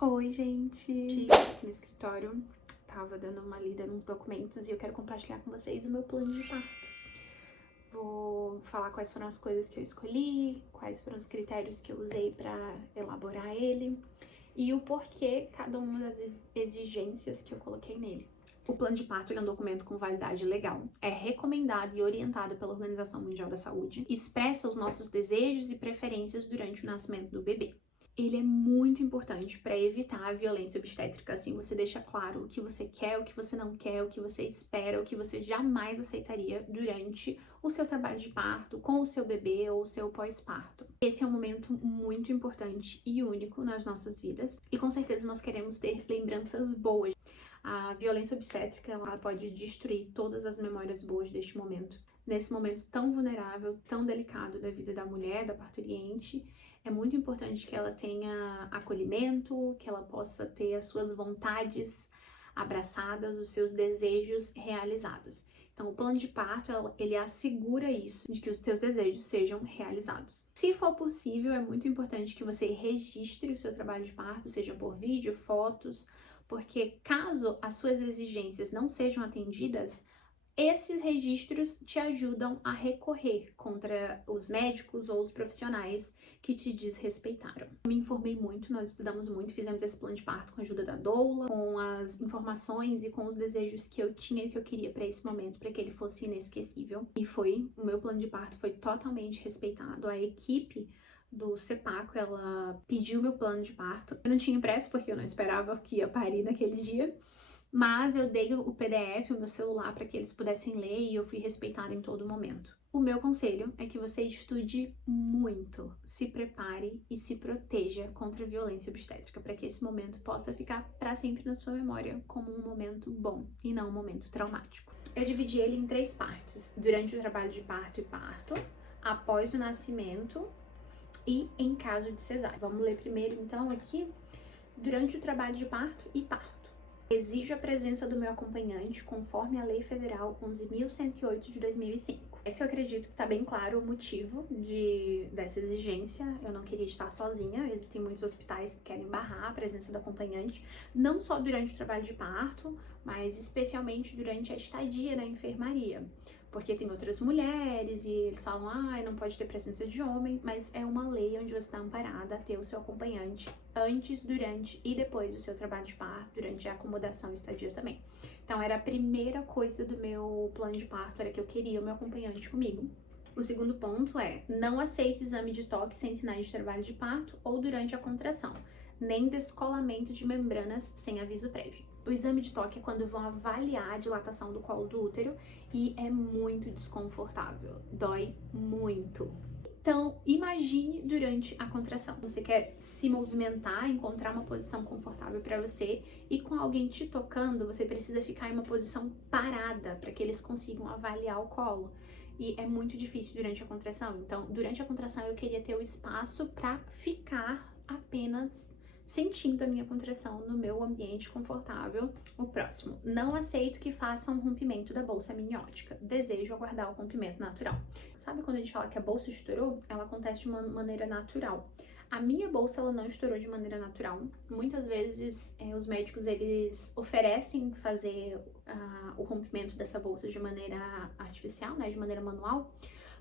Oi, gente! No escritório, tava dando uma lida nos documentos e eu quero compartilhar com vocês o meu plano de parto. Vou falar quais foram as coisas que eu escolhi, quais foram os critérios que eu usei para elaborar ele e o porquê cada uma das exigências que eu coloquei nele. O plano de parto é um documento com validade legal, é recomendado e orientado pela Organização Mundial da Saúde, expressa os nossos desejos e preferências durante o nascimento do bebê. Ele é muito importante para evitar a violência obstétrica, assim você deixa claro o que você quer, o que você não quer, o que você espera, o que você jamais aceitaria durante o seu trabalho de parto, com o seu bebê ou o seu pós-parto. Esse é um momento muito importante e único nas nossas vidas e com certeza nós queremos ter lembranças boas. A violência obstétrica ela pode destruir todas as memórias boas deste momento. Nesse momento tão vulnerável, tão delicado da vida da mulher, da parturiente, é muito importante que ela tenha acolhimento, que ela possa ter as suas vontades abraçadas, os seus desejos realizados. Então, o plano de parto, ele assegura isso, de que os teus desejos sejam realizados. Se for possível, é muito importante que você registre o seu trabalho de parto, seja por vídeo, fotos, porque caso as suas exigências não sejam atendidas, esses registros te ajudam a recorrer contra os médicos ou os profissionais que te desrespeitaram. Eu me informei muito, nós estudamos muito, fizemos esse plano de parto com a ajuda da doula, com as informações e com os desejos que eu tinha e que eu queria para esse momento, para que ele fosse inesquecível. E o meu plano de parto foi totalmente respeitado. A equipe do CEPACO, ela pediu meu plano de parto. Eu não tinha impresso porque eu não esperava que ia parir naquele dia, mas eu dei o PDF, o meu celular, para que eles pudessem ler e eu fui respeitada em todo momento. O meu conselho é que você estude muito, se prepare e se proteja contra a violência obstétrica, para que esse momento possa ficar para sempre na sua memória como um momento bom e não um momento traumático. Eu dividi ele em 3 partes: durante o trabalho de parto e parto, após o nascimento e em caso de cesárea. Vamos ler primeiro então aqui, durante o trabalho de parto e parto. Exijo a presença do meu acompanhante conforme a Lei Federal 11.108 de 2005. Esse eu acredito que está bem claro o motivo dessa exigência. Eu não queria estar sozinha. Existem muitos hospitais que querem barrar a presença do acompanhante, não só durante o trabalho de parto, mas especialmente durante a estadia na enfermaria. Porque tem outras mulheres e eles falam, não pode ter presença de homem, mas é uma lei onde você está amparada a ter o seu acompanhante antes, durante e depois do seu trabalho de parto, durante a acomodação e estadia também. Então, era a primeira coisa do meu plano de parto, era que eu queria o meu acompanhante comigo. O segundo ponto é, não aceito exame de toque sem sinais de trabalho de parto ou durante a contração, nem descolamento de membranas sem aviso prévio. O exame de toque é quando vão avaliar a dilatação do colo do útero e é muito desconfortável, dói muito. Então, imagine durante a contração. Você quer se movimentar, encontrar uma posição confortável para você e com alguém te tocando, você precisa ficar em uma posição parada para que eles consigam avaliar o colo. E é muito difícil durante a contração. Então, durante a contração eu queria ter o espaço para ficar apenas sentindo a minha contração no meu ambiente confortável. O próximo, não aceito que façam um rompimento da bolsa amniótica. Desejo aguardar o rompimento natural. Sabe quando a gente fala que a bolsa estourou? Ela acontece de uma maneira natural. A minha bolsa, ela não estourou de maneira natural. Muitas vezes, os médicos, eles oferecem fazer o rompimento dessa bolsa de maneira artificial, né, de maneira manual,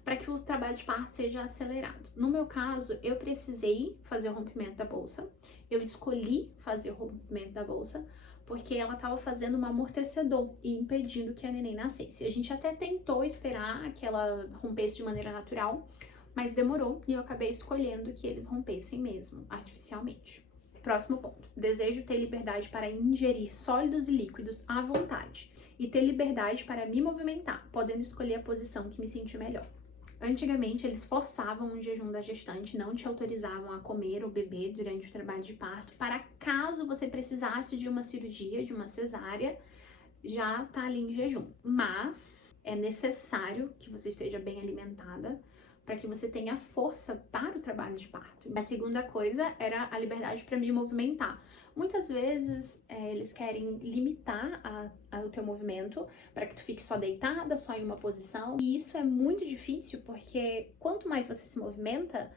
para que o trabalho de parto seja acelerado. No meu caso, eu precisei fazer o rompimento da bolsa. Eu escolhi fazer o rompimento da bolsa porque ela estava fazendo um amortecedor e impedindo que a neném nascesse. A gente até tentou esperar que ela rompesse de maneira natural, mas demorou e eu acabei escolhendo que eles rompessem mesmo, artificialmente. Próximo ponto. Desejo ter liberdade para ingerir sólidos e líquidos à vontade e ter liberdade para me movimentar, podendo escolher a posição que me sentir melhor. Antigamente, eles forçavam o jejum da gestante, não te autorizavam a comer o bebê durante o trabalho de parto, para caso você precisasse de uma cirurgia, de uma cesárea, já tá ali em jejum. Mas é necessário que você esteja bem alimentada para que você tenha força para o trabalho de parto. A segunda coisa era a liberdade para me movimentar. Muitas vezes eles querem limitar o teu movimento para que tu fique só deitada, só em uma posição. E isso é muito difícil porque quanto mais você se movimenta,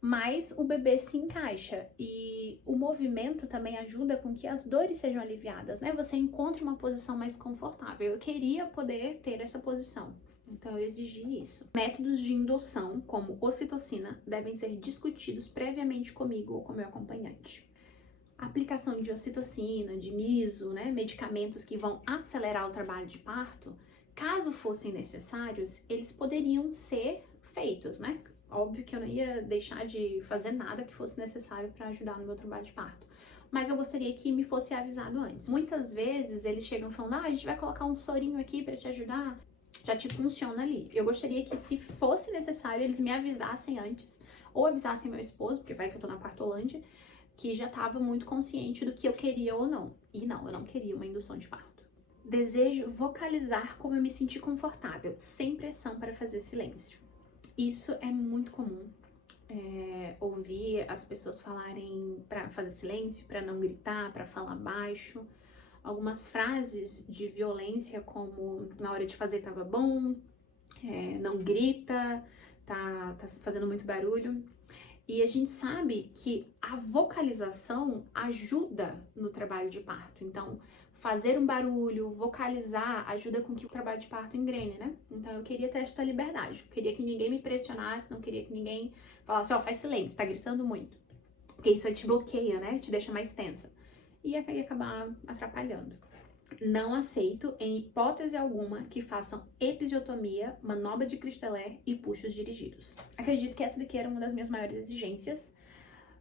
mais o bebê se encaixa. E o movimento também ajuda com que as dores sejam aliviadas, né? Você encontra uma posição mais confortável. Eu queria poder ter essa posição, então eu exigi isso. Métodos de indução, como ocitocina, devem ser discutidos previamente comigo ou com meu acompanhante. A aplicação de ocitocina, de miso, né, medicamentos que vão acelerar o trabalho de parto, caso fossem necessários, eles poderiam ser feitos, né? Óbvio que eu não ia deixar de fazer nada que fosse necessário para ajudar no meu trabalho de parto, mas eu gostaria que me fosse avisado antes. Muitas vezes eles chegam falando, a gente vai colocar um sorinho aqui para te ajudar, já te funciona ali. Eu gostaria que, se fosse necessário, eles me avisassem antes, ou avisassem meu esposo, porque vai que eu tô na partolândia, que já estava muito consciente do que eu queria ou não. E não, eu não queria uma indução de parto. Desejo vocalizar como eu me senti confortável, sem pressão para fazer silêncio. Isso é muito comum. Ouvir as pessoas falarem para fazer silêncio, para não gritar, para falar baixo. Algumas frases de violência, como na hora de fazer tava bom, não grita, tá fazendo muito barulho. E a gente sabe que a vocalização ajuda no trabalho de parto. Então, fazer um barulho, vocalizar, ajuda com que o trabalho de parto engrene, né? Então, eu queria ter esta liberdade. Eu queria que ninguém me pressionasse, não queria que ninguém falasse, faz silêncio, tá gritando muito. Porque isso aí te bloqueia, né? Te deixa mais tensa. E ia acabar atrapalhando. Não aceito, em hipótese alguma, que façam episiotomia, manobra de Christeler e puxos dirigidos. Acredito que essa daqui era uma das minhas maiores exigências.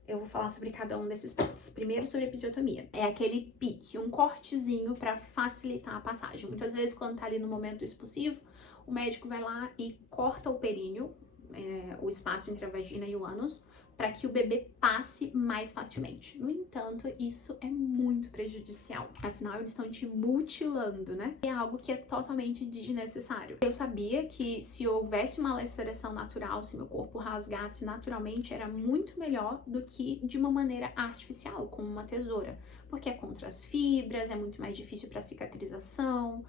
Eu vou falar sobre cada um desses pontos. Primeiro, sobre episiotomia. É aquele pique, um cortezinho para facilitar a passagem. Muitas vezes, quando tá ali no momento expulsivo, o médico vai lá e corta o períneo, o espaço entre a vagina e o ânus, para que o bebê passe mais facilmente. No entanto, isso é muito prejudicial. Afinal, eles estão te mutilando, né? É algo que é totalmente desnecessário. Eu sabia que se houvesse uma laceração natural, se meu corpo rasgasse naturalmente, era muito melhor do que de uma maneira artificial, com uma tesoura. Porque é contra as fibras, é muito mais difícil para cicatrização.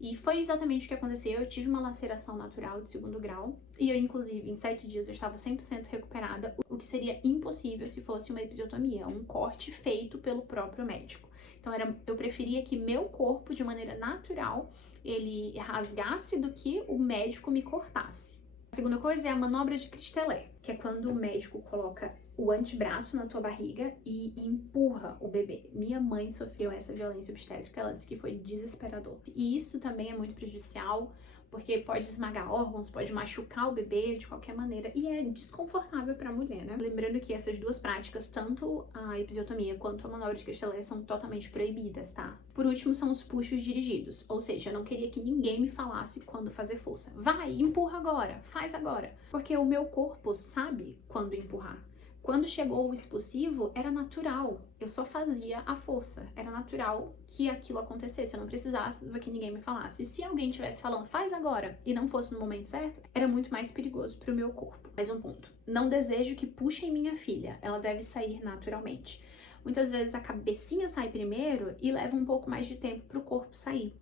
E foi exatamente o que aconteceu. Eu tive uma laceração natural de 2º grau. E eu, inclusive, em 7 dias eu estava 100% recuperada, o que seria impossível se fosse uma episiotomia, um corte feito pelo próprio médico. Então, eu preferia que meu corpo, de maneira natural, ele rasgasse do que o médico me cortasse. A segunda coisa é a manobra de Christeler, que é quando o médico coloca o antebraço na tua barriga e empurra o bebê. Minha mãe sofreu essa violência obstétrica, ela disse que foi desesperador. E isso também é muito prejudicial, porque pode esmagar órgãos, pode machucar o bebê de qualquer maneira e é desconfortável para a mulher, né? Lembrando que essas duas práticas, tanto a episiotomia quanto a manobra de Christeler, são totalmente proibidas, tá? Por último, são os puxos dirigidos, ou seja, eu não queria que ninguém me falasse quando fazer força. Vai, empurra agora, faz agora, porque o meu corpo sabe quando empurrar. Quando chegou o expulsivo, era natural, eu só fazia a força, era natural que aquilo acontecesse, eu não precisava que ninguém me falasse. E se alguém estivesse falando, faz agora, e não fosse no momento certo, era muito mais perigoso para o meu corpo. Mais um ponto, não desejo que puxem minha filha, ela deve sair naturalmente. Muitas vezes a cabecinha sai primeiro e leva um pouco mais de tempo para o corpo sair.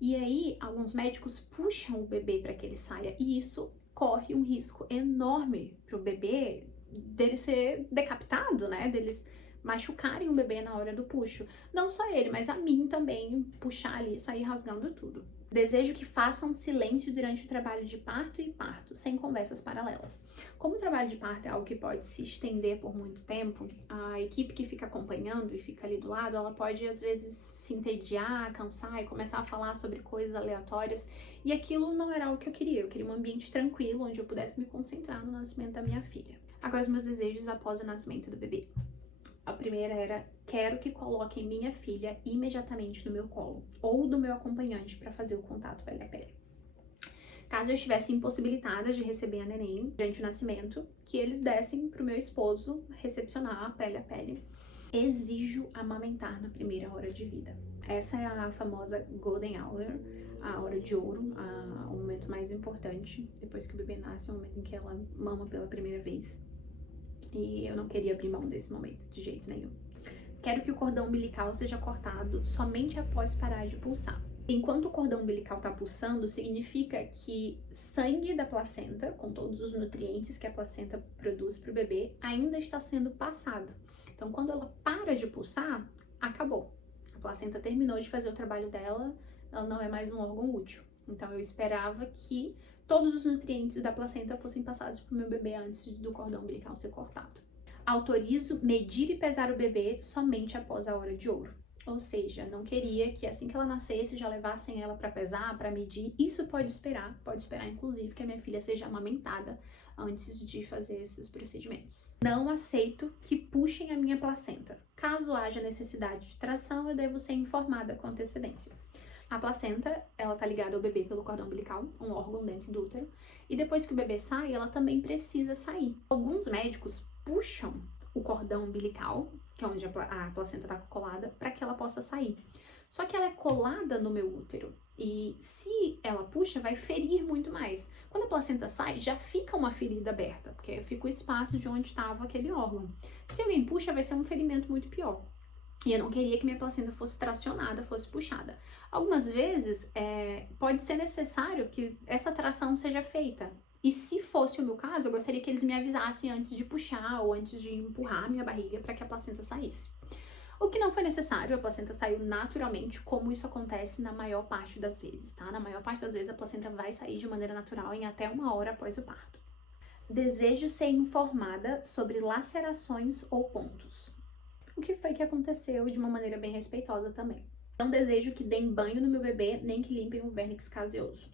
E aí, alguns médicos puxam o bebê para que ele saia, e isso corre um risco enorme para o bebê, dele ser decapitado, né? Deles machucarem o bebê na hora do puxo. Não só ele, mas a mim também, puxar ali e sair rasgando tudo. Desejo que façam silêncio durante o trabalho de parto e parto, sem conversas paralelas. Como o trabalho de parto é algo que pode se estender por muito tempo, a equipe que fica acompanhando e fica ali do lado, ela pode às vezes se entediar, cansar e começar a falar sobre coisas aleatórias. E aquilo não era o que eu queria um ambiente tranquilo, onde eu pudesse me concentrar no nascimento da minha filha. Agora, os meus desejos após o nascimento do bebê. A primeira era, quero que coloquem minha filha imediatamente no meu colo, ou do meu acompanhante para fazer o contato pele a pele. Caso eu estivesse impossibilitada de receber a neném durante o nascimento, que eles dessem para o meu esposo recepcionar pele a pele. Exijo amamentar na primeira hora de vida. Essa é a famosa Golden Hour, a hora de ouro, o momento mais importante. Depois que o bebê nasce, é o momento em que ela mama pela primeira vez. E eu não queria abrir mão desse momento, de jeito nenhum. Quero que o cordão umbilical seja cortado somente após parar de pulsar. Enquanto o cordão umbilical tá pulsando, significa que sangue da placenta, com todos os nutrientes que a placenta produz para o bebê, ainda está sendo passado. Então, quando ela para de pulsar, acabou. A placenta terminou de fazer o trabalho dela, ela não é mais um órgão útil. Então, eu esperava que todos os nutrientes da placenta fossem passados para o meu bebê antes do cordão umbilical ser cortado. Autorizo medir e pesar o bebê somente após a hora de ouro. Ou seja, não queria que assim que ela nascesse já levassem ela para pesar, para medir. Isso pode esperar inclusive que a minha filha seja amamentada antes de fazer esses procedimentos. Não aceito que puxem a minha placenta. Caso haja necessidade de tração, eu devo ser informada com antecedência. A placenta, ela tá ligada ao bebê pelo cordão umbilical, um órgão dentro do útero, e depois que o bebê sai, ela também precisa sair. Alguns médicos puxam o cordão umbilical, que é onde a placenta tá colada, para que ela possa sair. Só que ela é colada no meu útero, e se ela puxa, vai ferir muito mais. Quando a placenta sai, já fica uma ferida aberta, porque fica o espaço de onde estava aquele órgão. Se alguém puxa, vai ser um ferimento muito pior. E eu não queria que minha placenta fosse tracionada, fosse puxada. Algumas vezes, pode ser necessário que essa tração seja feita. E se fosse o meu caso, eu gostaria que eles me avisassem antes de puxar ou antes de empurrar a minha barriga para que a placenta saísse. O que não foi necessário, a placenta saiu naturalmente, como isso acontece na maior parte das vezes, tá? Na maior parte das vezes, a placenta vai sair de maneira natural em até 1 hora após o parto. Desejo ser informada sobre lacerações ou pontos. O que foi que aconteceu de uma maneira bem respeitosa também. Não desejo que deem banho no meu bebê, nem que limpem o vernix caseoso.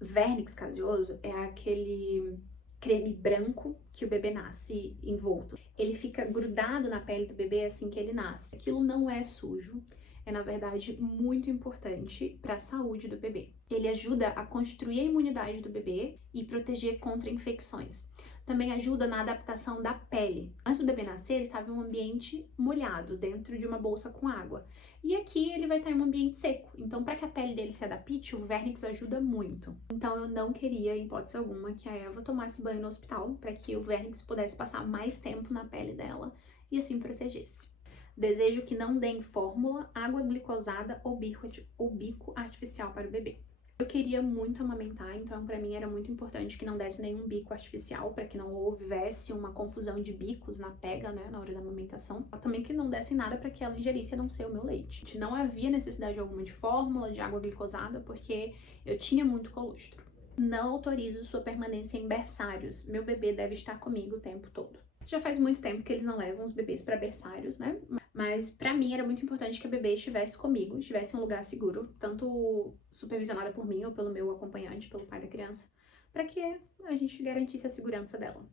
Vernix caseoso é aquele creme branco que o bebê nasce envolto. Ele fica grudado na pele do bebê assim que ele nasce. Aquilo não é sujo, é na verdade muito importante para a saúde do bebê. Ele ajuda a construir a imunidade do bebê e proteger contra infecções. Também ajuda na adaptação da pele. Antes do bebê nascer, ele estava em um ambiente molhado, dentro de uma bolsa com água. E aqui ele vai estar em um ambiente seco. Então, para que a pele dele se adapte, o vernix ajuda muito. Então, eu não queria, em hipótese alguma, que a Eva tomasse banho no hospital, para que o vernix pudesse passar mais tempo na pele dela e assim protegesse. Desejo que não deem fórmula, água glicosada ou bico artificial para o bebê. Eu queria muito amamentar, então para mim era muito importante que não desse nenhum bico artificial, para que não houvesse uma confusão de bicos na pega, né, na hora da amamentação. Também que não desse nada para que ela ingerisse a não ser o meu leite. Não havia necessidade alguma de fórmula, de água glicosada, porque eu tinha muito colostro. Não autorizo sua permanência em berçários. Meu bebê deve estar comigo o tempo todo. Já faz muito tempo que eles não levam os bebês para berçários, né? Mas pra mim era muito importante que a bebê estivesse comigo, estivesse em um lugar seguro, tanto supervisionada por mim ou pelo meu acompanhante, pelo pai da criança, para que a gente garantisse a segurança dela.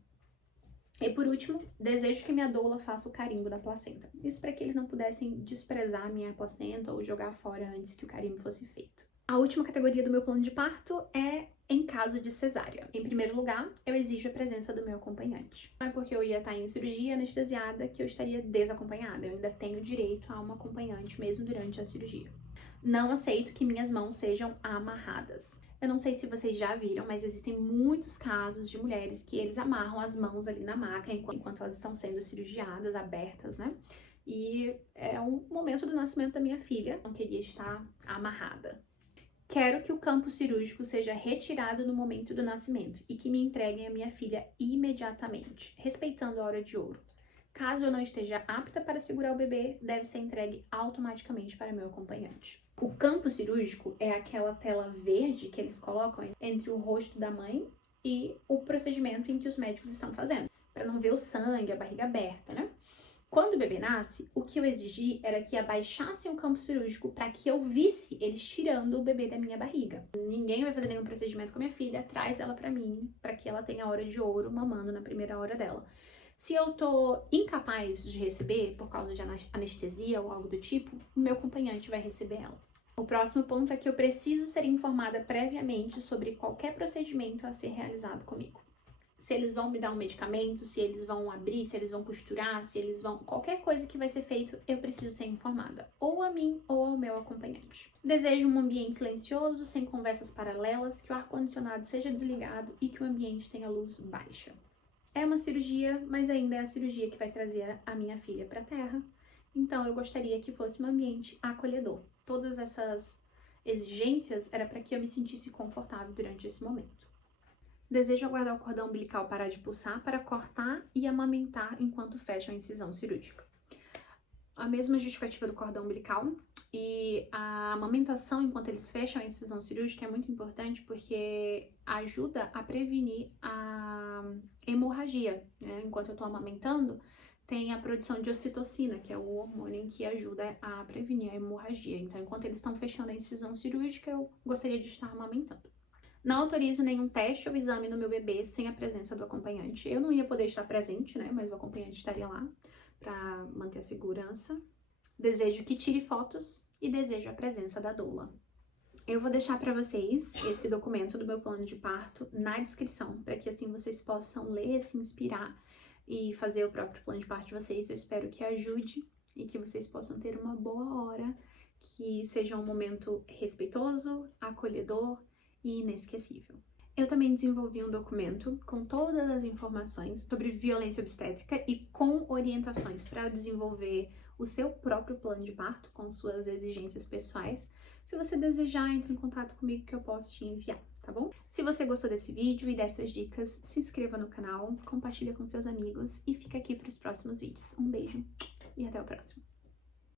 E por último, desejo que minha doula faça o carimbo da placenta. Isso para que eles não pudessem desprezar a minha placenta ou jogar fora antes que o carimbo fosse feito. A última categoria do meu plano de parto é em caso de cesárea. Em primeiro lugar, eu exijo a presença do meu acompanhante. Não é porque eu ia estar em cirurgia anestesiada que eu estaria desacompanhada. Eu ainda tenho direito a uma acompanhante mesmo durante a cirurgia. Não aceito que minhas mãos sejam amarradas. Eu não sei se vocês já viram, mas existem muitos casos de mulheres que eles amarram as mãos ali na maca enquanto elas estão sendo cirurgiadas, abertas, né? E é um momento do nascimento da minha filha, não queria estar amarrada. Quero que o campo cirúrgico seja retirado no momento do nascimento e que me entreguem a minha filha imediatamente, respeitando a hora de ouro. Caso eu não esteja apta para segurar o bebê, deve ser entregue automaticamente para meu acompanhante. O campo cirúrgico é aquela tela verde que eles colocam entre o rosto da mãe e o procedimento em que os médicos estão fazendo, para não ver o sangue, a barriga aberta, né? Quando o bebê nasce, o que eu exigi era que abaixassem o campo cirúrgico para que eu visse eles tirando o bebê da minha barriga. Ninguém vai fazer nenhum procedimento com a minha filha, traz ela para mim, para que ela tenha a hora de ouro mamando na primeira hora dela. Se eu tô incapaz de receber por causa de anestesia ou algo do tipo, o meu acompanhante vai receber ela. O próximo ponto é que eu preciso ser informada previamente sobre qualquer procedimento a ser realizado comigo. Se eles vão me dar um medicamento, se eles vão abrir, se eles vão costurar, se eles vão... Qualquer coisa que vai ser feito, eu preciso ser informada. Ou a mim, ou ao meu acompanhante. Desejo um ambiente silencioso, sem conversas paralelas, que o ar-condicionado seja desligado e que o ambiente tenha luz baixa. É uma cirurgia, mas ainda é a cirurgia que vai trazer a minha filha para a Terra. Então, eu gostaria que fosse um ambiente acolhedor. Todas exigências era para que eu me sentisse confortável durante esse momento. Desejo aguardar o cordão umbilical parar de pulsar para cortar e amamentar enquanto fecho a incisão cirúrgica. A mesma justificativa do cordão umbilical, e a amamentação enquanto eles fecham a incisão cirúrgica é muito importante porque ajuda a prevenir a hemorragia, né? Enquanto eu tô amamentando, tem a produção de ocitocina, que é o hormônio que ajuda a prevenir a hemorragia. Então, enquanto eles estão fechando a incisão cirúrgica, eu gostaria de estar amamentando. Não autorizo nenhum teste ou exame no meu bebê sem a presença do acompanhante. Eu não ia poder estar presente, né? Mas o acompanhante estaria lá para manter a segurança. Desejo que tire fotos e desejo a presença da doula. Eu vou deixar para vocês esse documento do meu plano de parto na descrição, para que assim vocês possam ler, se inspirar e fazer o próprio plano de parto de vocês. Eu espero que ajude e que vocês possam ter uma boa hora, que seja um momento respeitoso, acolhedor e inesquecível. Eu também desenvolvi um documento com todas as informações sobre violência obstétrica e com orientações para desenvolver o seu próprio plano de parto com suas exigências pessoais. Se você desejar, entre em contato comigo que eu posso te enviar, tá bom? Se você gostou desse vídeo e dessas dicas, se inscreva no canal, compartilha com seus amigos e fica aqui para os próximos vídeos. Um beijo e até o próximo.